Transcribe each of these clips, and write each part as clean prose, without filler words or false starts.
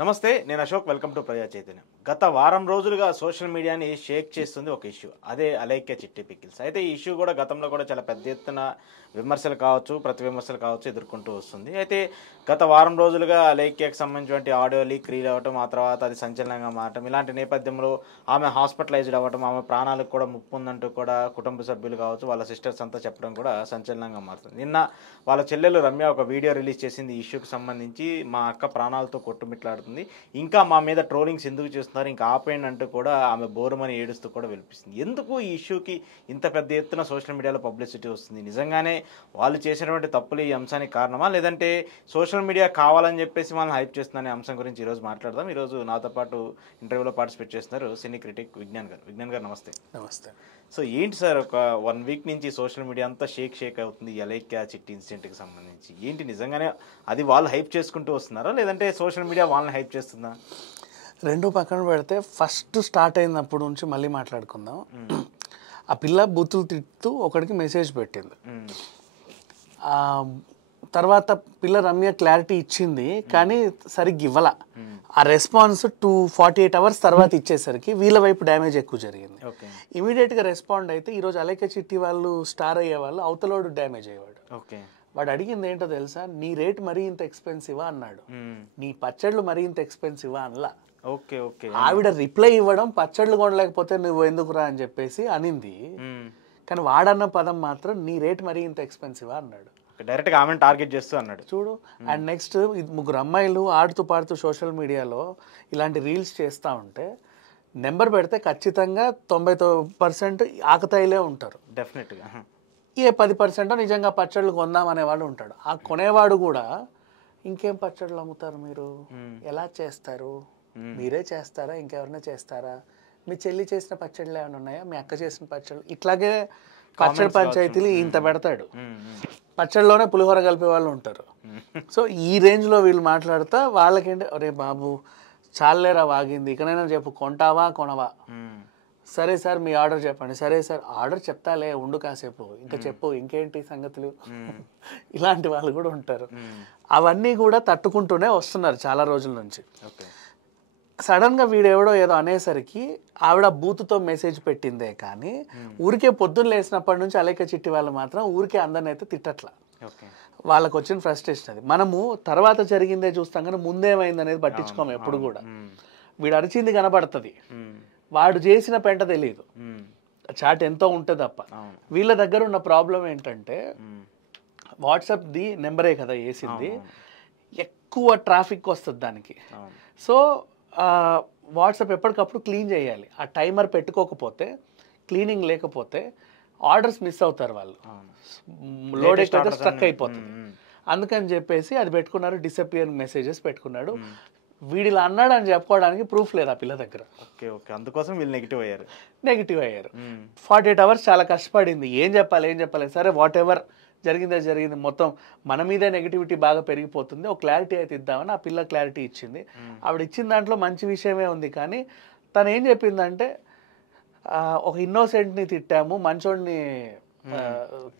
నమస్తే, నేను Ashok. Welcome to ప్రజా చైతన్యం. గత వారం రోజులుగా సోషల్ మీడియాని షేక్ చేస్తుంది ఒక ఇష్యూ, అదే అలేఖ్య చిట్టి పికిల్స్. అయితే ఈ ఇష్యూ కూడా గతంలో కూడా చాలా పెద్ద ఎత్తున విమర్శలు కావచ్చు, ప్రతి విమర్శలు కావచ్చు ఎదుర్కొంటూ వస్తుంది. అయితే గత వారం రోజులుగా అలేఖ్యకు సంబంధించినటువంటి ఆడియో లీక్ రీల్ అవ్వటం, ఆ తర్వాత అది సంచలనంగా మారటం, ఇలాంటి నేపథ్యంలో ఆమె హాస్పిటలైజ్డ్ అవ్వటం, ఆమె ప్రాణాలకు కూడా ముప్పు ఉందంటూ కూడా కుటుంబ సభ్యులు కావచ్చు, వాళ్ళ సిస్టర్స్ అంతా చెప్పడం కూడా సంచలనంగా మారుతుంది. నిన్న వాళ్ళ చెల్లెలు రమ్య ఒక వీడియో రిలీజ్ చేసింది ఈ ఇష్యూకి సంబంధించి. మా అక్క ప్రాణాలతో కొట్టుమిట్లాడుతుంది, ఇంకా మా మీద ట్రోలింగ్స్ ఎందుకు చేస్తున్నారు, ఇంకా ఆపేయండి అంటూ కూడా ఆమె బోరుమని ఏడుస్తూ కూడా వినిపిస్తుంది. ఎందుకు ఈ ఇష్యూకి ఇంత పెద్ద ఎత్తున సోషల్ మీడియాలో పబ్లిసిటీ వస్తుంది? నిజంగానే వాళ్ళు చేసినటువంటి తప్పులు ఈ అంశానికి కారణమా, లేదంటే సోషల్ మీడియా కావాలని చెప్పేసి వాళ్ళని హైప్ చేస్తుందనే అంశం గురించి ఈరోజు మాట్లాడదాం. ఈరోజు నాతో పాటు ఇంటర్వ్యూలో పార్టిసిపేట్ చేస్తున్నారు సినీ క్రిటిక్ విజ్ఞాన్ గారు. విజ్ఞాన్ గారు నమస్తే. నమస్తే. సో ఏంటి సార్, ఒక 1 వీక్ నుంచి సోషల్ మీడియా అంతా షేక్ అవుతుంది ఈ అలేఖ్య చిట్టి ఇన్సిడెంట్కి సంబంధించి. ఏంటి నిజంగానే అది వాళ్ళు హైప్ చేసుకుంటూ వస్తున్నారా, లేదంటే సోషల్ మీడియా వాళ్ళని హైప్ చేస్తుందా? రెండు పక్కన పెడితే ఫస్ట్ స్టార్ట్ అయినప్పటి నుంచి మళ్ళీ మాట్లాడుకుందాం. ఆ పిల్ల బూతులు తిట్టుతూ ఒకడికి మెసేజ్ పెట్టింది. తర్వాత పిల్ల రమ్య క్లారిటీ ఇచ్చింది, కానీ సరిగ్గా ఇవ్వాల. ఆ రెస్పాన్స్ 48 hours తర్వాత ఇచ్చేసరికి వీళ్ళ వైపు డ్యామేజ్ ఎక్కువ జరిగింది. ఇమీడియట్గా రెస్పాండ్ అయితే ఈరోజు అలేఖ్య చిట్టి వాళ్ళు స్టార్ అయ్యే వాళ్ళు, అవతలోడు డ్యామేజ్ అయ్యేవాడు. వాడు అడిగింది ఏంటో తెలుసా, నీ రేట్ మరీ ఇంత ఎక్స్పెన్సివా అన్నాడు, నీ పచ్చళ్ళు మరీ ఇంత ఎక్స్పెన్సివా అనలా. ఆవిడ రిప్లై ఇవ్వడం పచ్చళ్ళు కొనలేకపోతే నువ్వు ఎందుకురా అని చెప్పేసి అనింది, కానీ వాడన్న పదం మాత్రం నీ రేట్ మరీ ఇంత ఎక్స్పెన్సివా అన్నాడు. డైరెక్ట్ గా ఆమె టార్గెట్ చేస్తూ అన్నాడు చూడు. అండ్ నెక్స్ట్ 3 అమ్మాయిలు ఆడుతూ పాడుతూ సోషల్ మీడియాలో ఇలాంటి రీల్స్ చేస్తూ ఉంటే నెంబర్ పెడితే ఖచ్చితంగా 90% ఆకతాయిలే ఉంటారు. డెఫినెట్గా. 10% నిజంగా పచ్చళ్ళు కొందాం అనేవాడు ఉంటాడు. ఆ కొనేవాడు కూడా ఇంకేం పచ్చళ్ళు అమ్ముతారు మీరు, ఎలా చేస్తారు, మీరే చేస్తారా, ఇంకెవరైనా చేస్తారా, మీ చెల్లి చేసిన పచ్చళ్ళు ఏమైనా ఉన్నాయా, మీ అక్క చేసిన పచ్చళ్ళు, ఇట్లాగే పచ్చడి పంచాయతీలు ఇంత పెడతాడు. పచ్చడిలోనే పులిహోర కలిపే వాళ్ళు ఉంటారు. సో ఈ రేంజ్లో వీళ్ళు మాట్లాడుతా వాళ్ళకేంటి, అరే బాబు చాలేరా వాగింది, ఇకనైనా చెప్పు, కొంటావా కొనవా, సరే సార్ మీ ఆర్డర్ చెప్పండి, సరే సార్ ఆర్డర్ చెప్తాలే ఉండు కాసేపు, ఇంకా చెప్పు ఇంకేంటి సంగతులు, ఇలాంటి వాళ్ళు కూడా ఉంటారు. అవన్నీ కూడా తట్టుకుంటూనే వస్తున్నారు చాలా రోజుల నుంచి. సడన్గా వీడెవడో ఏదో అనేసరికి ఆవిడ బూతుతో మెసేజ్ పెట్టిందే, కానీ ఊరికే పొద్దున్న లేసినప్పటి నుంచి అలేఖ్య చిట్టి వాళ్ళు మాత్రం ఊరికే అందరిని అయితే తిట్టట్లా. వాళ్ళకు వచ్చిన ఫ్రస్ట్రేషన్ అది. మనము తర్వాత జరిగిందే చూస్తాం కానీ ముందేమైంది అనేది పట్టించుకోము ఎప్పుడు కూడా. వీడు అరిచింది కనబడుతుంది, వాడు చేసిన పెంట తెలియదు, చాట్ ఎంతో ఉంటుంది తప్ప. వీళ్ళ దగ్గర ఉన్న ప్రాబ్లం ఏంటంటే వాట్సాప్ది నెంబరే కదా వేసింది, ఎక్కువ ట్రాఫిక్ వస్తుంది దానికి. సో వాట్సాప్ ఎప్పటికప్పుడు క్లీన్ చేయాలి. ఆ టైమర్ పెట్టుకోకపోతే, క్లీనింగ్ లేకపోతే ఆర్డర్స్ మిస్ అవుతారు వాళ్ళు, లోడ్ అయితే స్ట్రక్ అయిపోతుంది. అందుకని చెప్పేసి అది పెట్టుకున్నారు, డిసపియర్ మెసేజెస్ పెట్టుకున్నాడు. వీడిలా అన్నాడు అని చెప్పుకోవడానికి ప్రూఫ్ లేదు ఆ పిల్ల దగ్గర. అందుకోసం వీళ్ళు నెగిటివ్ అయ్యారు. 48 hours చాలా కష్టపడింది, ఏం చెప్పాలి, సరే వాట్ ఎవర్ జరిగింది, మొత్తం మన మీదే నెగిటివిటీ బాగా పెరిగిపోతుంది, ఒక క్లారిటీ అయితే ఇద్దామని ఆ పిల్ల క్లారిటీ ఇచ్చింది. ఆవిడ ఇచ్చిన దాంట్లో మంచి విషయమే ఉంది, కానీ తను ఏం చెప్పిందంటే ఒక ఇన్నోసెంట్ని తిట్టాము, మంచోడిని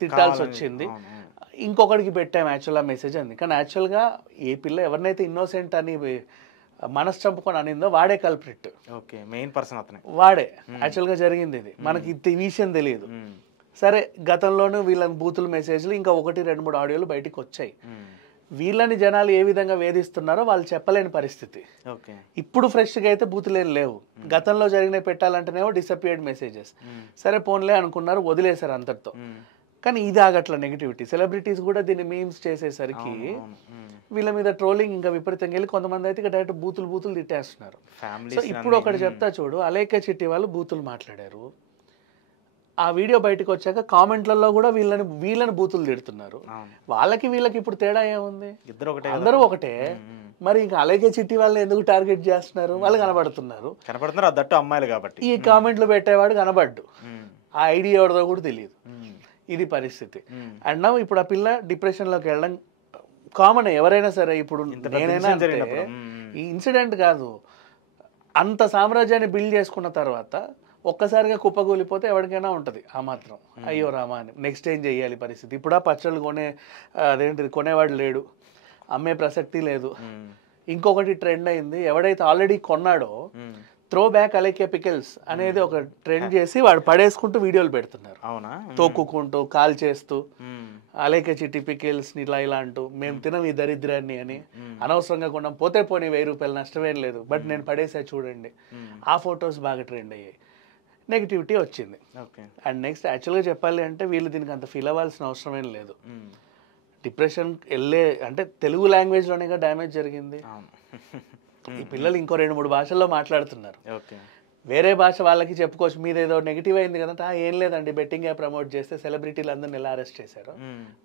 తిట్టాల్సి వచ్చింది, ఇంకొకడికి పెట్టాము యాక్చువల్గా మెసేజ్ అంది. కానీ యాక్చువల్గా ఏ పిల్ల ఎవరినైతే ఇన్నోసెంట్ అని మనసు చంపుకొని అనిందో వాడే కల్ప్రిట్, మెయిన్ పర్సన్ అతనే, వాడే యాక్చువల్గా జరిగింది. ఇది మనకి ఈ విషయం తెలియదు. సరే గతంలోనూ వీళ్ళని బూతులు మెసేజ్లు ఇంకా 1, 2, 3 ఆడియోలు బయటికి వచ్చాయి. వీళ్ళని జనాలు ఏ విధంగా వేధిస్తున్నారో వాళ్ళు చెప్పలేని పరిస్థితి. ఇప్పుడు ఫ్రెష్గా అయితే బూతులేం లేవు, గతంలో జరిగినవి పెట్టాలంటేనేమో డిసపియర్డ్ మెసేజెస్. సరే పోన్లే అనుకున్నారు, వదిలేశారు అంతటితో. కానీ ఇది ఆగట్ల నెగిటివిటీ. సెలబ్రిటీస్ కూడా దీన్ని మీమ్స్ చేసేసరికి వీళ్ళ మీద ట్రోలింగ్ ఇంకా విపరీతంగా వెళ్ళి కొంతమంది అయితే డైరెక్ట్ బూతులు తిట్టేస్తున్నారు. సో ఇప్పుడు ఒకటి చెప్తా చూడు, అలేఖ్య చిట్టి వాళ్ళు బూతులు మాట్లాడారు. ఆ వీడియో బయటకు వచ్చాక కామెంట్లలో కూడా వీళ్ళని బూతులు తిడుతున్నారు. వాళ్ళకి వీళ్ళకి ఇప్పుడు తేడా ఏముంది, అందరూ ఒకటే. మరి ఇంకా అలేఖ్య చిట్టి వాళ్ళని ఎందుకు టార్గెట్ చేస్తున్నారు? వాళ్ళు కనబడుతున్నారు, అదట్టు అమ్మాయిలు కాబట్టి. ఈ కామెంట్లు పెట్టేవాడు కనబడ్డు, ఆ ఐడియా ఎవరిదో కూడా తెలియదు. ఇది పరిస్థితి. అండ్ ఇప్పుడు ఆ పిల్ల డిప్రెషన్లోకి వెళ్ళడం కామన్, ఎవరైనా సరే. ఇప్పుడు నేనైనా ఈ ఇన్సిడెంట్ కాదు, అంత సామ్రాజ్యాన్ని బిల్డ్ చేసుకున్న తర్వాత ఒక్కసారిగా కుప్పగూలిపోతే ఎవరికైనా ఉంటుంది ఆ మాత్రం, అయ్యో రామా అని. నెక్స్ట్ ఏం చెయ్యాలి పరిస్థితి? ఇప్పుడు ఆ పచ్చళ్ళు కొనేవాడు లేడు, అమ్మే ప్రసక్తి లేదు. ఇంకొకటి ట్రెండ్ అయింది, ఎవడైతే ఆల్రెడీ కొన్నాడో త్రో బ్యాక్ అలైకే పికిల్స్ అనేది ఒక ట్రెండ్ చేసి వాడు పడేసుకుంటూ వీడియోలు పెడుతున్నారు. అవునా? తోక్కుకుంటూ కాల్ చేస్తూ అలైకే చిట్టి పికిల్స్ ఇలా అంటూ మేము తినం ఈ దరిద్రాన్ని అని, అనవసరంగా కొన్నాం, పోతే పోనీ 1000 రూపాయలు నష్టమేం లేదు, బట్ నేను పడేసా చూడండి. ఆ ఫొటోస్ బాగా ట్రెండ్ అయ్యాయి, నెగిటివిటీ వచ్చింది. అండ్ నెక్స్ట్ యాక్చువల్గా చెప్పాలి అంటే వీళ్ళు దీనికి అంత ఫీల్ అవ్వాల్సిన అవసరమేం లేదు. డిప్రెషన్ అంటే తెలుగు లాంగ్వేజ్లోనే డ్యామేజ్ జరిగింది. ఈ పిల్లలు ఇంకో 2-3 భాషల్లో మాట్లాడుతున్నారు, వేరే భాష వాళ్ళకి చెప్పుకోవచ్చు. మీద ఏదో నెగిటివ్ అయింది కదా, ఏం లేదండి బెట్టింగ్ యాప్ ప్రమోట్ చేస్తే సెలబ్రిటీలు అందరిని ఎలా అరెస్ట్ చేశారు,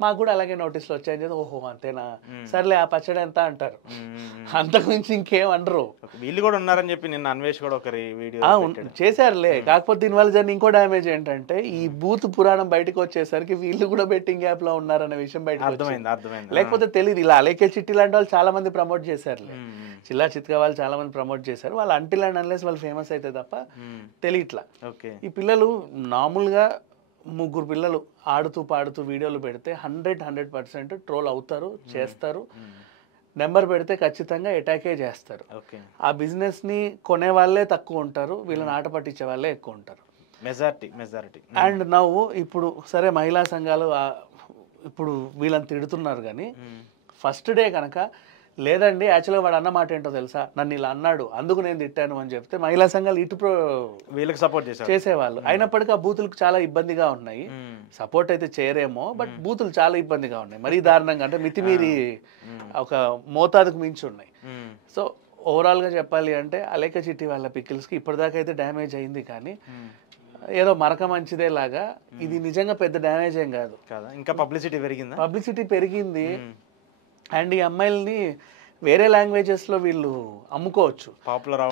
మాకు కూడా అలాగే నోటీసులు వచ్చాయని చెప్పి ఓహో అంతేనా, సర్లే ఆ పచ్చడి ఎంత అంటారు, అంతకుమించి ఇంకేం అనరు. వీళ్ళు కూడా ఉన్నారని చెప్పి నిన్న అన్వేష్ కూడా ఒక వీడియో చేశారులే. కాకపోతే దీనివల్ల జరిగిన ఇంకో డ్యామేజ్ ఏంటంటే ఈ బూత్ పురాణం బయటకు వచ్చేసరికి వీళ్ళు కూడా బెట్టింగ్ యాప్ లో ఉన్నారనే విషయం బయటకు అర్థమైంది. లేకపోతే తెలియదు. ఇలా అలైకే చిట్టి లాంటి వాళ్ళు చాలా మంది ప్రమోట్ చేశారులే, చిల్లా చిత్కా వాళ్ళు చాలా మంది ప్రమోట్ చేశారు. వాళ్ళు అంటిల్ అండ్ అన్లెస్ వాళ్ళు ఫేమస్ అయితే తప్ప తెలియట్లా. ఈ పిల్లలు మామూలుగా 3 పిల్లలు ఆడుతూ పాడుతూ వీడియోలు పెడితే 100% ట్రోల్ అవుతారు, చేస్తారు. నెంబర్ పెడితే ఖచ్చితంగా అటాకే చేస్తారు. ఆ బిజినెస్ ని కొనే వాళ్ళే తక్కువ ఉంటారు, వీళ్ళని ఆట పట్టించే వాళ్ళే ఎక్కువ ఉంటారు, మెజారిటీ. అండ్ నవ్వు ఇప్పుడు సరే మహిళా సంఘాలు ఇప్పుడు వీళ్ళని తిడుతున్నారు, కానీ ఫస్ట్ డే కనుక లేదండి యాక్చువల్గా వాడు అన్నమాట ఏంటో తెలుసా, నన్ను ఇలా అన్నాడు అందుకు నేను తిట్టాను అని చెప్తే మహిళా సంఘాలు వీళ్ళకి సపోర్ట్ చేసేవాళ్ళు. అయినప్పటికీ ఆ బూతులకు చాలా ఇబ్బందిగా ఉన్నాయి. సపోర్ట్ అయితే చేయరేమో, బట్ బూతులు చాలా ఇబ్బందిగా ఉన్నాయి, మరీ దారుణంగా, అంటే మితిమీరి ఒక మోతాదుకు మించి ఉన్నాయి. సో ఓవరాల్గా చెప్పాలి అంటే అలైకే చిట్టి వాళ్ళ పికిల్స్కి ఇప్పటిదాకా అయితే డ్యామేజ్ అయింది, కానీ ఏదో మరక మంచిదే లాగా ఇది నిజంగా పెద్ద డ్యామేజ్ ఏం కాదు. ఇంకా పబ్లిసిటీ పెరిగింది. అండ్ ఈ అమ్మాయిల్ని వేరే లాంగ్వేజెస్లో వీళ్ళు అమ్ముకోవచ్చు,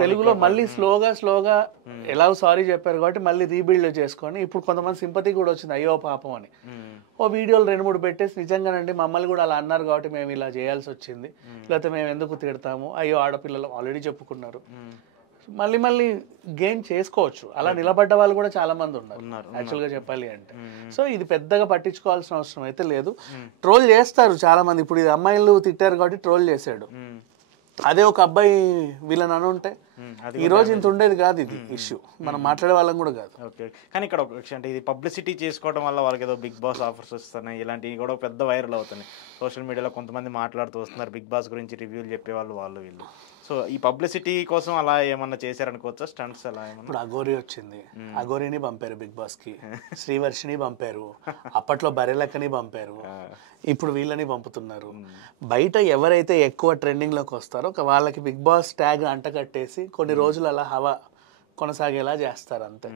తెలుగులో మళ్ళీ స్లోగా ఎలా సారీ చెప్పారు కాబట్టి మళ్ళీ రీబిల్డ్ చేసుకొని ఇప్పుడు కొంతమంది సింపతి కూడా వచ్చింది, అయ్యో పాపం అని. ఓ వీడియోలు 2-3 పెట్టేసి నిజంగానండి మమ్మల్ని కూడా అలా అన్నారు కాబట్టి మేము ఇలా చేయాల్సి వచ్చింది, లేకపోతే మేము ఎందుకు తిడతాము, అయ్యో ఆడపిల్లలు ఆల్రెడీ చెప్పుకున్నారు, మళ్ళీ గెయిన్ చేసుకోవచ్చు. అలా నిలబడ్డ వాళ్ళు కూడా చాలా మంది ఉన్నారు యాక్చువల్గా చెప్పాలి అంటే. సో ఇది పెద్దగా పట్టించుకోవాల్సిన అవసరం అయితే లేదు. ట్రోల్ చేస్తారు చాలా మంది, ఇప్పుడు ఇది అమ్మాయిలు తిట్టారు కాబట్టి ట్రోల్ చేశాడు, అదే ఒక అబ్బాయి వీళ్ళని అనుంటే ఈ రోజు ఇంత ఉండేది కాదు. ఇది ఇష్యూ మనం మాట్లాడే వాళ్ళం కూడా కాదు. కానీ ఇక్కడ ఒక విషయం అంటే ఇది పబ్లిసిటీ చేసుకోవడం వల్ల వాళ్ళకి ఏదో బిగ్ బాస్ ఆఫర్స్ వస్తున్నాయి, ఇలాంటివి కూడా పెద్ద వైరల్ అవుతున్నాయి. సోషల్ మీడియాలో కొంతమంది మాట్లాడుతూ వస్తున్నారు, బిగ్ బాస్ గురించి రివ్యూలు చెప్పేవాళ్ళు వాళ్ళు వీళ్ళు. సో ఈ పబ్లిసిటీ కోసం అలా ఏమన్నా చేశారనుకోవచ్చా స్టంట్స్ అలా ఏమన్నా? ఇప్పుడు అఘోరి వచ్చింది, అఘోరిని పంపారు బిగ్ బాస్ కి, శ్రీవర్షిని పంపారు, అప్పట్లో బరెలక్కని పంపారు, ఇప్పుడు వీళ్ళని పంపుతున్నారు. బయట ఎవరైతే ఎక్కువ ట్రెండింగ్ లోకి వస్తారో వాళ్ళకి బిగ్ బాస్ ట్యాగ్ అంటకట్టేసి కొన్ని రోజులు అలా హవా కొనసాగేలా చేస్తారు అంతే.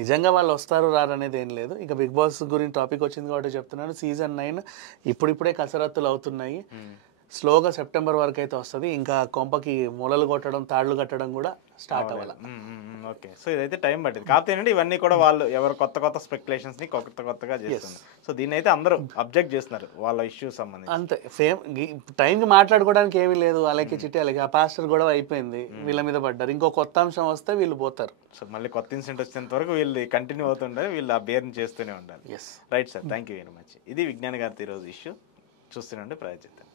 నిజంగా వాళ్ళు వస్తారు రారనేది ఏం లేదు. ఇక బిగ్ బాస్ గురించి టాపిక్ వచ్చింది కాబట్టి చెప్తున్నాను, సీజన్ 9 ఇప్పుడిప్పుడే కసరత్తులు అవుతున్నాయి. స్లోగా సెప్టెంబర్ వరకు అయితే వస్తుంది. ఇంకా కొంపకి మొలలు కొట్టడం తాళ్లు కట్టడం కూడా స్టార్ట్ అవ్వాలి. ఓకే, సో ఇదైతే టైం పట్టింది. కాకపోతే ఏంటంటే ఇవన్నీ కూడా వాళ్ళు ఎవరు కొత్త స్పెక్యులేషన్స్ ని కొత్తగా చేస్తున్నారు. సో దీన్ని అయితే అందరూ అబ్జెక్ట్ చేస్తున్నారు వాళ్ళ ఇష్యూస్ సంబంధించి. అంతే, సేమ్ టైంకి మాట్లాడుకోవడానికి ఏమీ లేదు. అలాగే చిట్టి అలాగే ఆ పాస్టర్ గొడవ అయిపోయింది, వీళ్ళ మీద పడ్డారు. ఇంకో కొత్త అంశం వస్తే వీళ్ళు పోతారు. సో మళ్ళీ కొత్త ఇన్సిడెంట్ వచ్చేంత వరకు వీళ్ళు కంటిన్యూ అవుతుంటారు, వీళ్ళు ఆ బేర్ని చేస్తూనే ఉండాలి. Right sir, thank you very much. ఇది విజ్ఞాన్ గారితో ఈరోజు ఇష్యూ. చూస్తూనే ప్రయత్నిద్దాం.